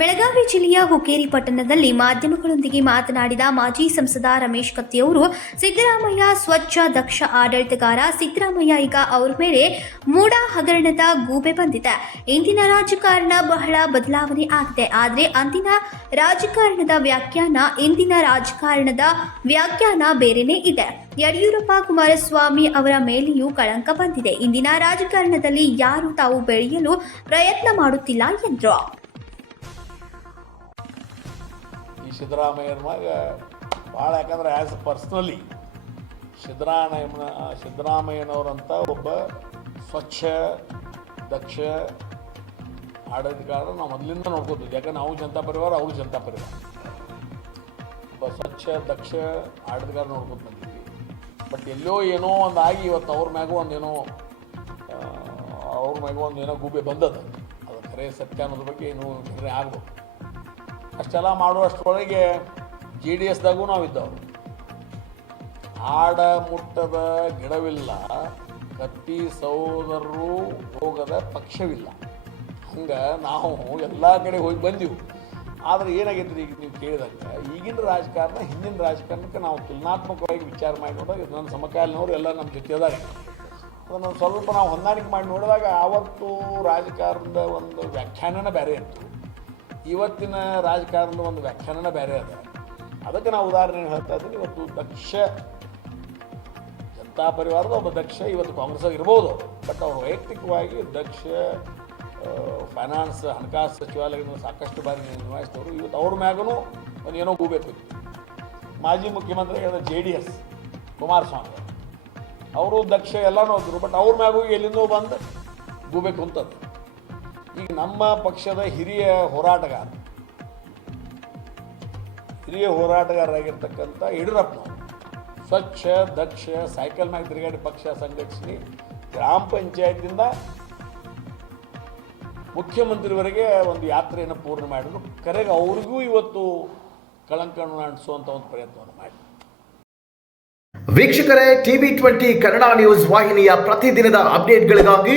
ಬೆಳಗಾವಿ ಜಿಲ್ಲೆಯ ಹುಕೇರಿ ಪಟ್ಟಣದಲ್ಲಿ ಮಾಧ್ಯಮಗಳೊಂದಿಗೆ ಮಾತನಾಡಿದ ಮಾಜಿ ಸಂಸದ ರಮೇಶ್ ಕತ್ತಿಯವರು ಸಿದ್ದರಾಮಯ್ಯ ಸ್ವಚ್ಛ ದಕ್ಷ ಆಡಳಿತಗಾರ ಸಿದ್ದರಾಮಯ್ಯ ಈಗ ಅವರ ಮೇಲೆ ಮೂಡ ಹಗರಣದ ಗೂಬೆ ಬಂದಿದೆ ಇಂದಿನ ರಾಜಕಾರಣ ಬಹಳ ಬದಲಾವಣೆ ಆಗಿದೆ ಆದರೆ ಅಂದಿನ ರಾಜಕಾರಣದ ವ್ಯಾಖ್ಯಾನ ಇಂದಿನ ರಾಜಕಾರಣದ ವ್ಯಾಖ್ಯಾನ ಬೇರೆನೇ ಇದೆ ಯಡಿಯೂರಪ್ಪ ಕುಮಾರಸ್ವಾಮಿ ಅವರ ಮೇಲೆಯೂ ಕಳಂಕ ಬಂದಿದೆ ಇಂದಿನ ರಾಜಕಾರಣದಲ್ಲಿ ಯಾರು ತಾವು ಬೆಳೆಯಲು ಪ್ರಯತ್ನ ಮಾಡುತ್ತಿಲ್ಲ ಎಂದರು ಸಿದ್ದರಾಮಯ್ಯನ ಮಗ ಭಾಳ ಯಾಕಂದ್ರೆ ಆ್ಯಸ್ ಅ ಪರ್ಸ್ನಲಿ ಸಿದ್ದರಾಮಯ್ಯನ ಸಿದ್ದರಾಮಯ್ಯನವರಂಥ ಒಬ್ಬ ಸ್ವಚ್ಛ ದಕ್ಷ ಆಡಳಿತಗಾರ ನಾವು ಮೊದಲಿಂದ ನೋಡ್ಕೋತೀವಿ ಯಾಕಂದ್ರೆ ನಾವು ಜನತಾ ಪರಿವಾರ ಅವರು ಜನತಾ ಪರಿವಾರ ಒಬ್ಬ ಸ್ವಚ್ಛ ದಕ್ಷ ಆಡಳಿತಗಾರ ನೋಡ್ಕೊತ ಬಂದಿದ್ವಿ ಬಟ್ ಎಲ್ಲೋ ಏನೋ ಒಂದು ಆಗಿ ಇವತ್ತು ಅವ್ರ ಮ್ಯಾಗೂ ಒಂದೇನೋ ಅವ್ರ ಮ್ಯಾಗೂ ಒಂದು ಏನೋ ಗೂಬೆ ಬಂದದ ಅದು ಖರೆ ಸತ್ಯ ಅನ್ನೋದ್ರ ಬಗ್ಗೆ ಏನು ನಿರ್ಣಯ ಆಗ್ಬೋದು ಅಷ್ಟೆಲ್ಲ ಮಾಡುವಷ್ಟರೊಳಗೆ ಜಿ ಡಿ ಎಸ್ದಾಗೂ ನಾವಿದ್ದವರು ಆಡ ಮುಟ್ಟದ ಗಿಡವಿಲ್ಲ ಕತ್ತಿ ಸಹೋದರರು ಹೋಗದ ಪಕ್ಷವಿಲ್ಲ ಹಂಗೆ ನಾವು ಎಲ್ಲ ಕಡೆ ಹೋಗಿ ಬಂದೆವು ಆದರೆ ಏನಾಗೈತೆ ಈಗ ನೀವು ಕೇಳಿದಾಗ ಈಗಿನ ರಾಜಕಾರಣ ಹಿಂದಿನ ರಾಜಕಾರಣಕ್ಕೆ ನಾವು ತುಲನಾತ್ಮಕವಾಗಿ ವಿಚಾರ ಮಾಡಿ ನೋಡಿದಾಗ ನನ್ನ ಸಮಕಾಲೀನವರು ಎಲ್ಲ ನಮ್ಮ ಜೊತೆದಾಗ ಅದನ್ನು ಸ್ವಲ್ಪ ನಾವು ಹೊಂದಾಣಿಕೆ ಮಾಡಿ ನೋಡಿದಾಗ ಆವತ್ತು ರಾಜಕಾರಣದ ಒಂದು ವ್ಯಾಖ್ಯಾನನೇ ಬೇರೆ ಇತ್ತು ಇವತ್ತಿನ ರಾಜಕಾರಣದ ಒಂದು ವ್ಯಾಖ್ಯಾನನ ಬೇರೆ ಅದ ಅದಕ್ಕೆ ನಾವು ಉದಾಹರಣೆ ಹೇಳ್ತಾ ಇದ್ದೀನಿ ಇವತ್ತು ದಕ್ಷ ಜನತಾ ಪರಿವಾರದ ಒಬ್ಬ ದಕ್ಷ ಇವತ್ತು ಕಾಂಗ್ರೆಸ್ ಆಗಿರ್ಬೋದು ಬಟ್ ಅವರು ವೈಯಕ್ತಿಕವಾಗಿ ದಕ್ಷ ಫೈನಾನ್ಸ್ ಹಣಕಾಸು ಸಚಿವಾಲಯದಿಂದ ಸಾಕಷ್ಟು ಬಾರಿ ನಿಭಾಯಿಸಿದವರು ಇವತ್ತು ಅವ್ರ ಮ್ಯಾಗೂ ಒಂದು ಏನೋ ಹೋಗಬೇಕು ಮಾಜಿ ಮುಖ್ಯಮಂತ್ರಿ ಮುಖ್ಯಮಂತ್ರಿಗಳಾದ ಜೆ ಡಿ ಎಸ್ ಕುಮಾರಸ್ವಾಮಿ ಅವರು ದಕ್ಷ ಎಲ್ಲನೂ ಹೋದರು ಬಟ್ ಅವ್ರ ಮ್ಯಾಗೂ ಎಲ್ಲಿಂದೋ ಬಂದು ಗೂಬೇಕು ಅಂತದ್ದು ಈಗ ನಮ್ಮ ಪಕ್ಷದ ಹಿರಿಯ ಹೋರಾಟಗಾರ ಹಿರಿಯ ಹೋರಾಟಗಾರರಾಗಿರ್ತಕ್ಕಂಥ ಯಡಿಯೂರಪ್ಪ ಸ್ವಚ್ಛ ದಕ್ಷ ಸೈಕಲ್ ಮ್ಯಾಗ ತಿರುಗಾಡಿ ಪಕ್ಷ ಸಂಘಟಿಸಿ ಗ್ರಾಮ ಪಂಚಾಯತಿಂದ ಮುಖ್ಯಮಂತ್ರಿವರೆಗೆ ಒಂದು ಯಾತ್ರೆಯನ್ನು ಪೂರ್ಣ ಮಾಡಿದ್ರು ಕರೆಗೆ ಅವ್ರಿಗೂ ಇವತ್ತು ಕಳಂಕ ಅಂಟಿಸುವಂಥ ಒಂದು ಪ್ರಯತ್ನವನ್ನು ಮಾಡಿ ವೀಕ್ಷಕರೇ ಟಿವಿ ಟ್ವೆಂಟಿ ಕನ್ನಡ ನ್ಯೂಸ್ ವಾಹಿನಿಯ ಪ್ರತಿದಿನದ ಅಪ್ಡೇಟ್ಗಳಿಗಾಗಿ